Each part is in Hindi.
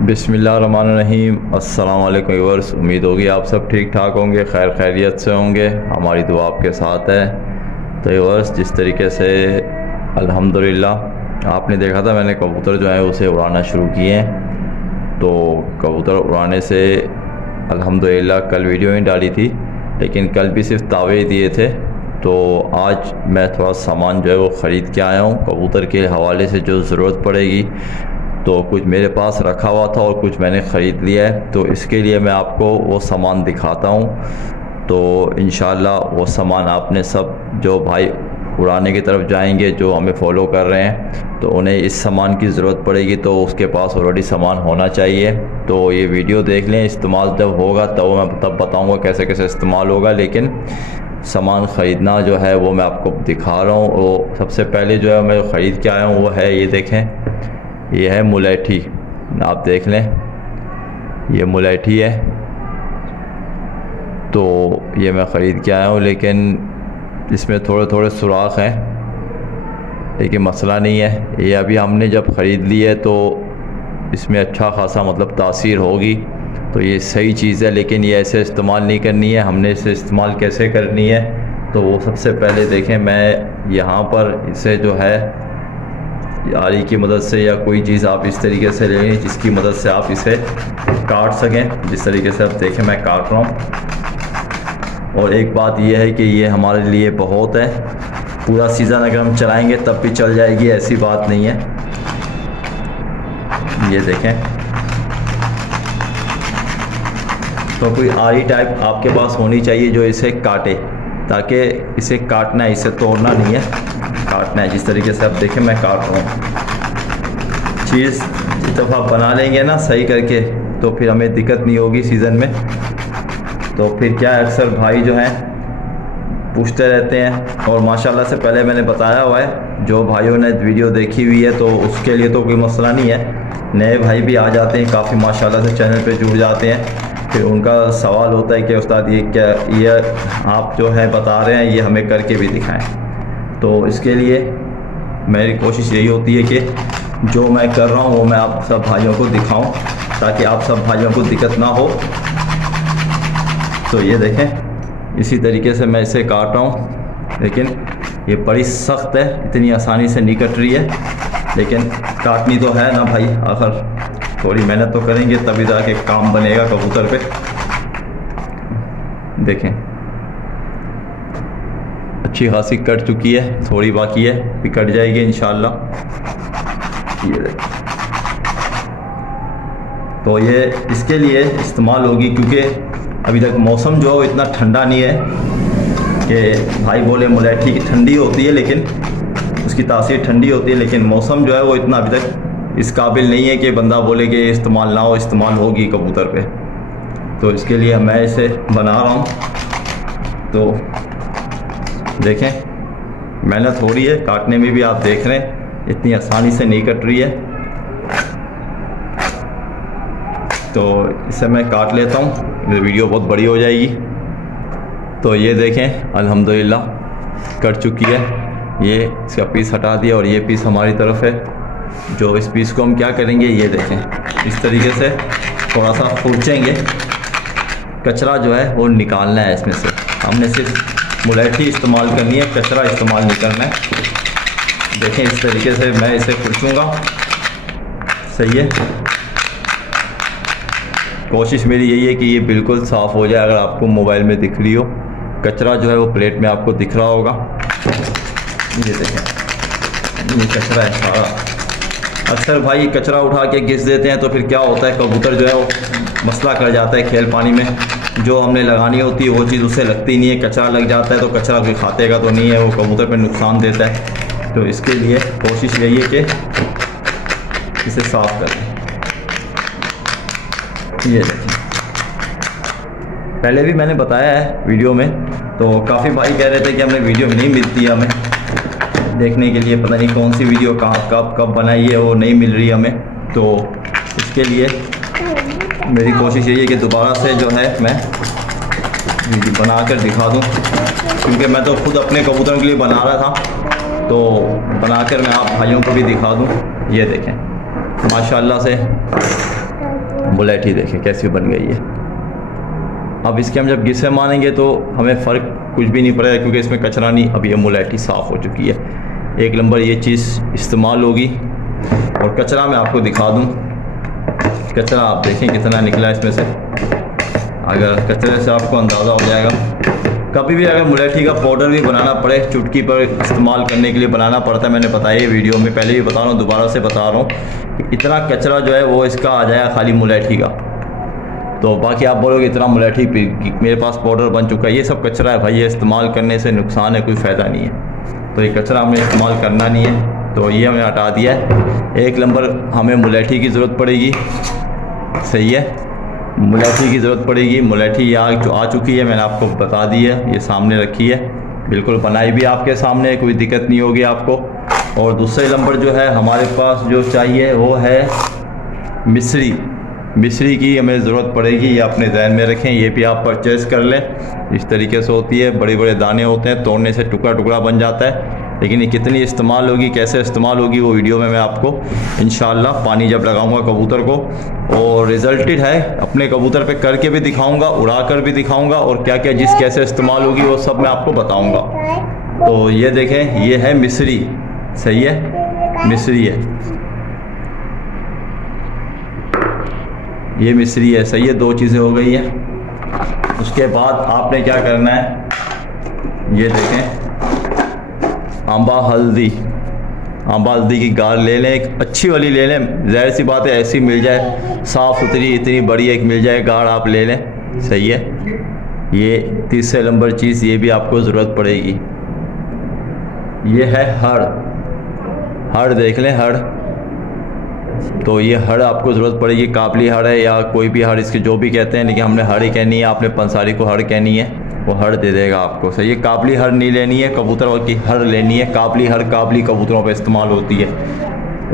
बिस्मिल्लाहिर्रहमानिर्रहीम। अस्सलाम वालेकुम व्यूअर्स, उम्मीद होगी आप सब ठीक ठाक होंगे, खैर खैरियत से होंगे। हमारी दुआ आपके साथ है। तो व्यूअर्स, जिस तरीके से अल्हम्दुलिल्लाह आपने देखा था, मैंने कबूतर जो है उसे उड़ाना शुरू किए हैं। तो कबूतर उड़ाने से अल्हम्दुलिल्लाह कल वीडियो ही डाली थी, लेकिन कल भी सिर्फ तावे दिए थे। तो आज मैं थोड़ा सामान जो है वो ख़रीद के आया हूँ कबूतर के हवाले से, जो ज़रूरत पड़ेगी। तो कुछ मेरे पास रखा हुआ था और कुछ मैंने ख़रीद लिया है, तो इसके लिए मैं आपको वो सामान दिखाता हूँ। तो इंशाल्लाह वो सामान आपने सब, जो भाई उड़ाने की तरफ जाएंगे, जो हमें फॉलो कर रहे हैं, तो उन्हें इस सामान की ज़रूरत पड़ेगी, तो उसके पास ऑलरेडी सामान होना चाहिए। तो ये वीडियो देख लें, इस्तेमाल जब होगा तब मैं तब बताऊँगा कैसे कैसे इस्तेमाल होगा। लेकिन सामान ख़रीदना जो है वो मैं आपको दिखा रहा हूँ। वो सबसे पहले जो है मैं ख़रीद के आया हूँ वो है, ये देखें, ये है मुलेठी। आप देख लें, ये मुलेठी है। तो ये मैं ख़रीद के आया हूँ, लेकिन इसमें थोड़े थोड़े सुराख हैं, लेकिन मसला नहीं है। ये अभी हमने जब ख़रीद ली है तो इसमें अच्छा खासा मतलब तासीर होगी, तो ये सही चीज़ है। लेकिन ये ऐसे इस्तेमाल नहीं करनी है। हमने इसे इस्तेमाल कैसे करनी है, तो वो सबसे पहले देखें, मैं यहाँ पर इसे जो है आरी की मदद से या कोई चीज़ आप इस तरीके से लें जिसकी मदद से आप इसे काट सकें। जिस तरीके से आप देखें मैं काट रहा हूँ। और एक बात यह है कि ये हमारे लिए बहुत है, पूरा सीज़न अगर हम चलाएंगे तब भी चल जाएगी, ऐसी बात नहीं है। ये देखें, तो कोई आरी टाइप आपके पास होनी चाहिए जो इसे काटे, ताकि इसे काटना है, इसे तोड़ना नहीं है, काटना है। जिस तरीके से आप देखें मैं काट रहा हूँ। चीज़ जिस दफ़ा बना लेंगे ना सही करके, तो फिर हमें दिक्कत नहीं होगी सीज़न में। तो फिर क्या है, अक्सर भाई जो हैं पूछते रहते हैं, और माशाल्लाह से पहले मैंने बताया हुआ है, जो भाइयों ने वीडियो देखी हुई है तो उसके लिए तो कोई मसला नहीं है। नए भाई भी आ जाते हैं काफ़ी, माशाल्लाह से चैनल पे जुड़ जाते हैं। फिर उनका सवाल होता है कि उस्ताद ये क्या, ये आप जो है बता रहे हैं ये हमें करके भी दिखाएं। तो इसके लिए मेरी कोशिश यही होती है कि जो मैं कर रहा हूँ वो मैं आप सब भाइयों को दिखाऊं, ताकि आप सब भाइयों को दिक्कत ना हो। तो ये देखें, इसी तरीके से मैं इसे काट रहा हूँ, लेकिन ये बड़ी सख्त है, इतनी आसानी से नहीं कट रही है, लेकिन काटनी तो है ना भाई, आखिर थोड़ी मेहनत तो करेंगे तभी जाके काम बनेगा कबूतर पे। देखें, अच्छी खासी कट चुकी है, थोड़ी बाकी है, भी कट जाएगी इंशाल्लाह। ये देखें, तो ये इसके लिए इस्तेमाल होगी, क्योंकि अभी तक मौसम जो है इतना ठंडा नहीं है कि भाई बोले मुलेठी की ठंडी होती है, लेकिन उसकी तासीर ठंडी होती है, लेकिन मौसम जो है वो इतना अभी तक इस काबिल नहीं है कि बंदा बोले कि इस्तेमाल ना हो, इस्तेमाल होगी कबूतर पे। तो इसके लिए मैं इसे बना रहा हूँ। तो देखें, मेहनत हो रही है काटने में भी, आप देख रहे हैं इतनी आसानी से नहीं कट रही है। तो इसे मैं काट लेता हूँ, वीडियो बहुत बड़ी हो जाएगी। तो ये देखें, अल्हम्दुलिल्लाह कट चुकी है। ये इसका पीस हटा दिया और ये पीस हमारी तरफ है। जो इस पीस को हम क्या करेंगे, ये देखें, इस तरीके से थोड़ा सा खुरचेंगे, कचरा जो है वो निकालना है इसमें से। हमने सिर्फ मुलेठी इस्तेमाल करनी है, कचरा इस्तेमाल नहीं करना है। देखें, इस तरीके से मैं इसे खुरचूँगा, सही है। कोशिश मेरी यही है कि ये बिल्कुल साफ़ हो जाए। अगर आपको मोबाइल में दिख रही हो, कचरा जो है वो प्लेट में आपको दिख रहा होगा। ये देखें, ये कचरा है सारा। अक्सर भाई कचरा उठा के घिस देते हैं, तो फिर क्या होता है, कबूतर जो है वो मसला कर जाता है खेल पानी में। जो हमने लगानी होती है वो चीज़ उसे लगती नहीं है, कचरा लग जाता है, तो कचरा कोई खाते का तो नहीं है, वो कबूतर पे नुकसान देता है। तो इसके लिए कोशिश यही है कि इसे साफ़ करें। ये देखें, पहले भी मैंने बताया है वीडियो में, तो काफ़ी भाई कह रहे थे कि हमें वीडियो नहीं मिलती है हमें देखने के लिए, पता नहीं कौन सी वीडियो कहाँ कब बनाई है, वो नहीं मिल रही हमें। तो इसके लिए मेरी कोशिश यही है कि दोबारा से जो है मैं वीडियो बना कर दिखा दूँ, क्योंकि मैं तो खुद अपने कबूतरों के लिए बना रहा था, तो बनाकर मैं आप भाइयों को भी दिखा दूँ। ये देखें, माशाल्लाह से मुलेठी देखें कैसी बन गई है। अब इसके हम जब गिस्से मानेंगे तो हमें फ़र्क कुछ भी नहीं पड़ेगा, क्योंकि इसमें कचरा नहीं, अब ये मुलेठी साफ़ हो चुकी है। एक नंबर ये चीज़ इस्तेमाल होगी। और कचरा मैं आपको दिखा दूँ, कचरा आप देखें कितना निकला इसमें से। अगर कचरे से आपको अंदाज़ा हो जाएगा, कभी भी अगर मुलेठी का पाउडर भी बनाना पड़े, चुटकी पर इस्तेमाल करने के लिए बनाना पड़ता है, मैंने बताया वीडियो में पहले भी बता रहा हूँ, दोबारा से बता रहा हूँ, इतना कचरा जो है वो इसका आ जाएगा खाली मुलेठी का। तो बाकी आप बोलोगे इतना मुलेठी मेरे पास पाउडर बन चुका है, ये सब कचरा है भाई, ये इस्तेमाल करने से नुकसान है, कोई फ़ायदा नहीं है। तो ये कचरा हमें इस्तेमाल करना नहीं है, तो ये हमने हटा दिया है। एक नंबर हमें मुलेठी की ज़रूरत पड़ेगी, सही है, मुलेठी की ज़रूरत पड़ेगी। मुलेठी आ चुकी है, मैंने आपको बता दी है, ये सामने रखी है, बिल्कुल बनाई भी आपके सामने, कोई दिक्कत नहीं होगी आपको। और दूसरे नंबर जो है हमारे पास जो चाहिए वो है मिश्री। मिश्री की हमें ज़रूरत पड़ेगी, ये अपने ध्यान में रखें, ये भी आप परचेज़ कर लें। इस तरीके से होती है, बड़े बड़े दाने होते हैं, तोड़ने से टुकड़ा टुकड़ा बन जाता है, लेकिन ये कितनी इस्तेमाल होगी, कैसे इस्तेमाल होगी, वो वीडियो में मैं आपको इंशाल्लाह पानी जब लगाऊंगा कबूतर को और रिजल्टेड है अपने कबूतर पे करके भी दिखाऊंगा, उड़ा कर भी दिखाऊंगा, और क्या क्या जिस कैसे इस्तेमाल होगी वो सब मैं आपको बताऊंगा। तो ये देखें, ये है मिश्री, सही है, मिश्री है, ये मिश्री है, सही है, दो चीज़ें हो गई है। उसके बाद आपने क्या करना है, ये देखें आंबा हल्दी, आंबा हल्दी की गाल ले लें, एक अच्छी वाली ले लें, ज़ाहिर सी बात है ऐसी मिल जाए साफ़ सुथरी, इतनी बड़ी एक मिल जाए गाढ़ आप ले लें, सही है। ये तीसरे नंबर चीज़ ये भी आपको ज़रूरत पड़ेगी, ये है हड़। हड़ देख लें, हड़, तो ये हड़ आपको ज़रूरत पड़ेगी, काबली हड़ है या कोई भी हड़, इसके जो भी कहते हैं, लेकिन हमने हड़ ही कहनी है, आपने पंसारी को हड़ कहनी है, वो हड़ दे देगा आपको, सही है। काबली हड़ नहीं लेनी है, कबूतर की हड़ लेनी है। काबली हड़ काबली कबूतरों पे इस्तेमाल होती है।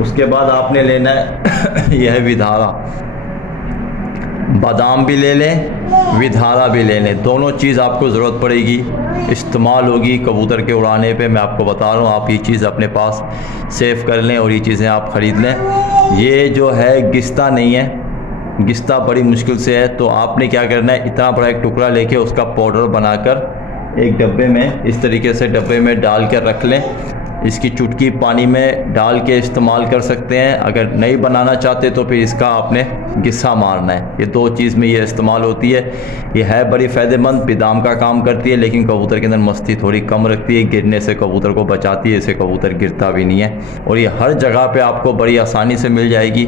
उसके बाद आपने लेना है यह है विधारा, बादाम भी ले लें, विधारा भी ले लें, दोनों चीज़ आपको ज़रूरत पड़ेगी, इस्तेमाल होगी कबूतर के उड़ाने पे। मैं आपको बता रहा हूँ, आप ये चीज़ अपने पास सेव कर लें और ये चीज़ें आप ख़रीद लें। ये जो है गिस्ता नहीं है, गिस्ता बड़ी मुश्किल से है, तो आपने क्या करना है, इतना बड़ा एक टुकड़ा लेके उसका पाउडर बनाकर एक डब्बे में, इस तरीके से डब्बे में डाल कर रख लें। इसकी चुटकी पानी में डाल के इस्तेमाल कर सकते हैं, अगर नहीं बनाना चाहते तो फिर इसका आपने गिस्सा मारना है। ये दो चीज़ में ये इस्तेमाल होती है। ये है बड़ी फ़ायदेमंद, बिदाम का काम करती है, लेकिन कबूतर के अंदर मस्ती थोड़ी कम रखती है, गिरने से कबूतर को बचाती है, इससे कबूतर गिरता भी नहीं है। और ये हर जगह पे आपको बड़ी आसानी से मिल जाएगी,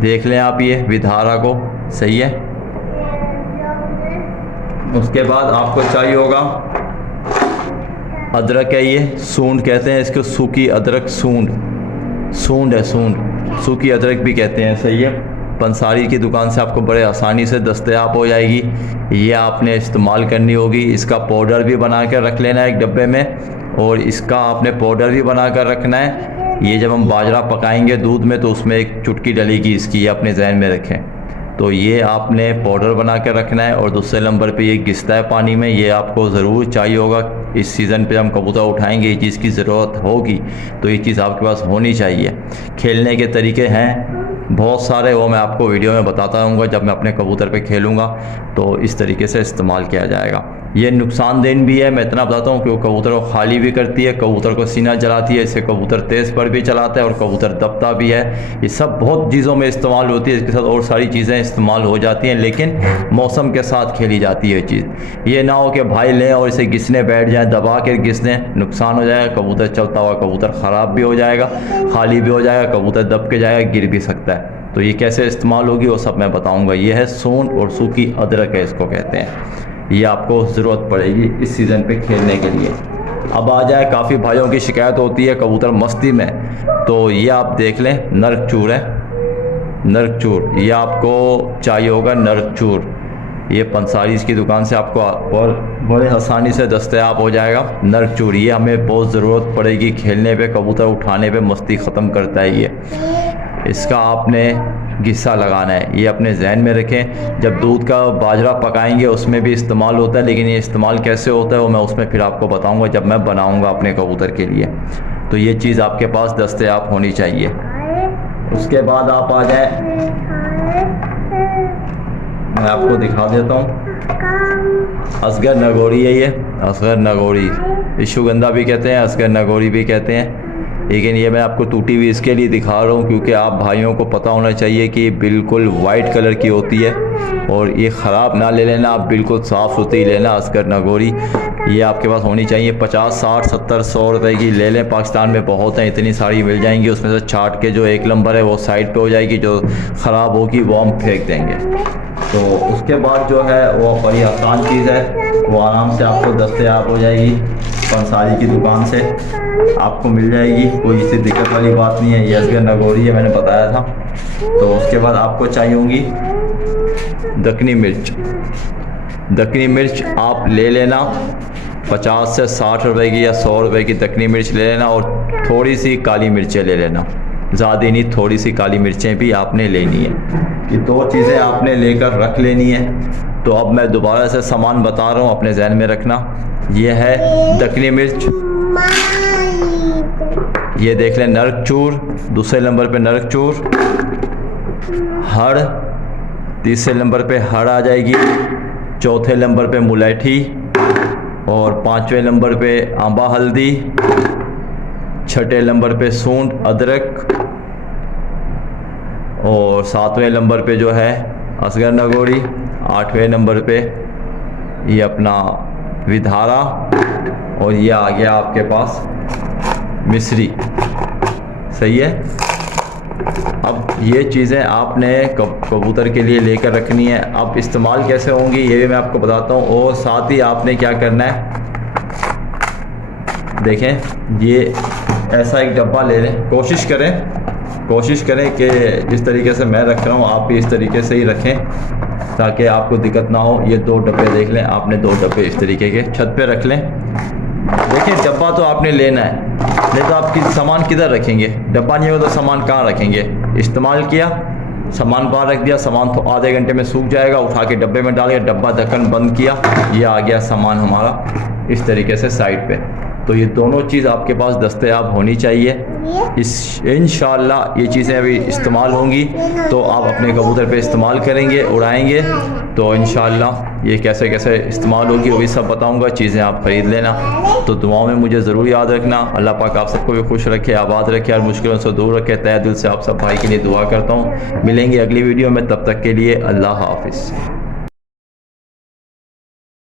देख लें आप ये विधारा को, सही है। उसके बाद आपको चाहिए होगा अदरक है, ये सूंड कहते हैं इसको, सूखी अदरक, सूंड है, सूंड, सूखी अदरक भी कहते हैं, सही है। पंसारी की दुकान से आपको बड़े आसानी से दस्तयाब हो जाएगी, ये आपने इस्तेमाल करनी होगी। इसका पाउडर भी बना कर रख लेना है एक डब्बे में, और इसका आपने पाउडर भी बना कर रखना है। ये जब हम बाजरा पकाएंगे दूध में तो उसमें एक चुटकी डलेगी इसकी, ये अपने जहन में रखें। तो ये आपने पाउडर बना कर रखना है। और दूसरे नंबर पे ये गिस्ता है पानी में, ये आपको ज़रूर चाहिए होगा। इस सीज़न पे हम कबूतर उठाएंगे, ये चीज़ की ज़रूरत होगी, तो ये चीज़ आपके पास होनी चाहिए। खेलने के तरीके हैं बहुत सारे, वो मैं आपको वीडियो में बताता रहूँगा जब मैं अपने कबूतर पे खेलूँगा, तो इस तरीके से इस्तेमाल किया जाएगा। ये नुकसानदेह भी है, मैं इतना बताता हूँ कि वो कबूतर को खाली भी करती है, कबूतर को सीना जलाती है, इससे कबूतर तेज़ पर भी चलाता है और कबूतर दबता भी है। ये सब बहुत चीज़ों में इस्तेमाल होती है, इसके साथ और सारी चीज़ें इस्तेमाल हो जाती हैं, लेकिन मौसम के साथ खेली जाती है चीज़। ये ना हो कि भाई लें और इसे घिसने बैठ जाएँ, दबा कर घिस दें, नुकसान हो जाएगा। कबूतर चलता हुआ कबूतर ख़राब भी हो जाएगा, खाली भी हो जाएगा, कबूतर दब के जाएगा, गिर भी सकता है। तो ये कैसे इस्तेमाल होगी वो सब मैं बताऊँगा। ये है सूंड और सूखी अदरक है, इसको कहते हैं। ये आपको ज़रूरत पड़ेगी इस सीज़न पे खेलने के लिए। अब आ जाए, काफ़ी भाइयों की शिकायत होती है कबूतर मस्ती में, तो ये आप देख लें, नर्क चूर है, नर्क चूर, ये आपको चाहिए होगा नर्क चूर। ये पंसारी की दुकान से आपको और बड़े आसानी से दस्तयाब हो जाएगा नर्क चूर। ये हमें बहुत ज़रूरत पड़ेगी खेलने पे, कबूतर उठाने पे मस्ती ख़त्म करता है ये। इसका आपने गिस्सा लगाना है, ये अपने जहन में रखें। जब दूध का बाजरा पकाएंगे उसमें भी इस्तेमाल होता है, लेकिन ये इस्तेमाल कैसे होता है वो मैं उसमें फिर आपको बताऊंगा जब मैं बनाऊंगा अपने कबूतर के लिए। तो ये चीज़ आपके पास दस्तयाब होनी चाहिए। उसके बाद आप आ जाए, मैं आपको दिखा देता हूँ। असगर नगोरी है ये, असगर नगोरी, इशुगंधा भी कहते हैं, असगर नगोरी भी कहते हैं। लेकिन ये मैं आपको टूटी हुई इसके लिए दिखा रहा हूँ क्योंकि आप भाइयों को पता होना चाहिए कि बिल्कुल वाइट कलर की होती है और ये ख़राब ना ले लेना, आप बिल्कुल साफ़ सुथरी लेना। असगर नगोरी ये आपके पास होनी चाहिए। 50, 60, 70, 100 रुपए की ले लें, पाकिस्तान में बहुत हैं, इतनी सारी मिल जाएंगी। उसमें से छाट के जो 1 नंबर है वो साइड पे हो जाएगी, जो ख़राब होगी वो हम फेंक देंगे। तो उसके बाद जो है वो बड़ी आसान चीज़ है, वो आराम से आपको दस्तयाब हो जाएगी पंसारी की दुकान से, आपको मिल जाएगी, कोई इसी दिक्कत वाली बात नहीं है। ये असगर नगोरी है, मैंने बताया था। तो उसके बाद आपको चाहिए होंगी दक्कनी मिर्च। दक्कनी मिर्च आप ले लेना 50 से 60 रुपए की या 100 रुपए की दक्कनी मिर्च ले लेना, और थोड़ी सी काली मिर्चें ले लेना, ज़्यादा नहीं, थोड़ी सी काली मिर्चें भी आपने लेनी है। ये 2 चीज़ें आपने लेकर रख लेनी है। तो अब मैं दोबारा से सामान बता रहा हूँ, अपने जहन में रखना। ये है दक्कनी मिर्च, ये देख लें नरक चूर, दूसरे नंबर पे नरक चूर, हड़, तीसरे नंबर पे हड़ आ जाएगी, चौथे नंबर पे मुलैठी, और 5वें नंबर पे आंबा हल्दी, 6ठे नंबर पे सूंड अदरक, और 7वें नंबर पे जो है असगर नगोरी, 8वें नंबर पे ये अपना विधारा, और ये आ गया आपके पास मिश्री। सही है। अब ये चीज़ें आपने कबूतर के लिए लेकर रखनी है। अब इस्तेमाल कैसे होंगी ये भी मैं आपको बताता हूँ, और साथ ही आपने क्या करना है, देखें ये ऐसा एक डब्बा ले लें। कोशिश करें कि जिस तरीके से मैं रख रहा हूँ आप भी इस तरीके से ही रखें ताकि आपको दिक्कत ना हो। ये 2 डब्बे देख लें, आपने 2 डब्बे इस तरीके के छत पे रख लें। देखिए डब्बा तो आपने लेना है, नहीं तो आप सामान किधर रखेंगे? डब्बा नहीं हो तो सामान कहाँ रखेंगे? इस्तेमाल किया, सामान बाहर रख दिया, सामान तो आधे घंटे में सूख जाएगा, उठा के डब्बे में डाल के डब्बा ढक्कन बंद किया, ये आ गया सामान हमारा इस तरीके से साइड पे। तो ये दोनों चीज़ आपके पास दस्तयाब होनी चाहिए। इंशाअल्लाह ये चीज़ें अभी इस्तेमाल होंगी तो आप अपने कबूतर पे इस्तेमाल करेंगे, उड़ाएंगे। तो इंशाअल्लाह ये कैसे कैसे इस्तेमाल होगी वो भी सब बताऊंगा, चीज़ें आप ख़रीद लेना। तो दुआओं में मुझे ज़रूर याद रखना। अल्लाह पाक आप सबको भी खुश रखे, आबाद रखे और मुश्किलों से दूर रखे। तहे दिल से आप सब भाई के लिए दुआ करता हूँ। मिलेंगे अगली वीडियो में, तब तक के लिए अल्लाह हाफिज़।